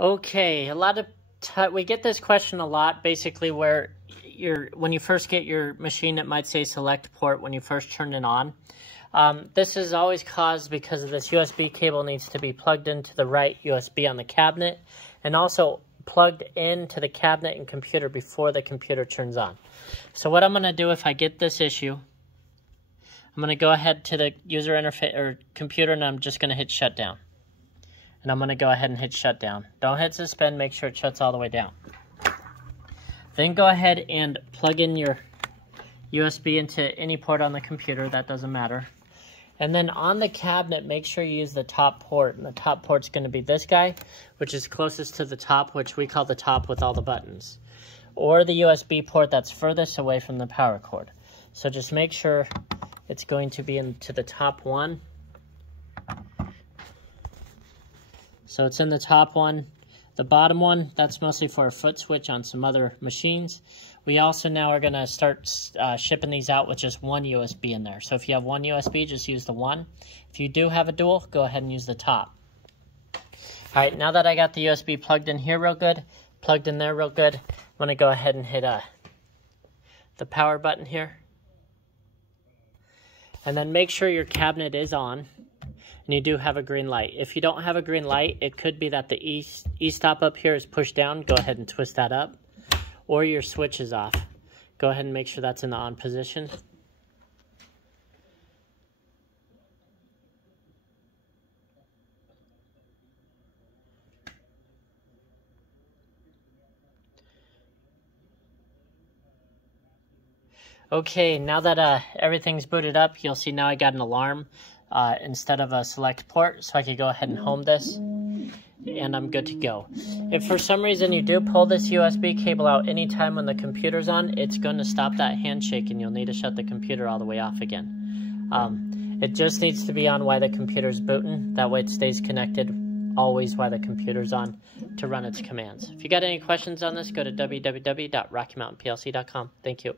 Okay, we get this question a lot, basically where when you first get your machine, it might say select port when you first turn it on. This is always caused because of this USB cable needs to be plugged into the right USB on the cabinet and also plugged into the cabinet and computer before the computer turns on. So what I'm going to do if I get this issue, I'm going to go ahead to the user interface or computer and I'm just going to hit shutdown. And I'm going to go ahead and hit shutdown. Don't hit suspend, make sure it shuts all the way down. Then go ahead and plug in your USB into any port on the computer, that doesn't matter. And then on the cabinet, make sure you use the top port. And the top port's going to be this guy, which is closest to the top, which we call the top with all the buttons. Or the USB port that's furthest away from the power cord. So just make sure it's going to be into the top one. So it's in the top one. The bottom one, that's mostly for a foot switch on some other machines. We also now are going to start shipping these out with just one USB in there. So if you have one USB, just use the one. If you do have a dual, go ahead and use the top. All right, now that I got the USB plugged in here real good, plugged in there real good, I'm going to go ahead and hit the power button here. And then make sure your cabinet is on. And you do have a green light. If you don't have a green light, it could be that the E-stop up here is pushed down. Go ahead and twist that up. Or your switch is off. Go ahead and make sure that's in the on position. Okay, now that everything's booted up, you'll see now I got an alarm instead of a select port, so I could go ahead and home this, and I'm good to go. If for some reason you do pull this USB cable out anytime when the computer's on, it's going to stop that handshake and you'll need to shut the computer all the way off again. It just needs to be on while the computer's booting, that way it stays connected always while the computer's on to run its commands. If you got any questions on this, go to www.rockymountainplc.com. Thank you.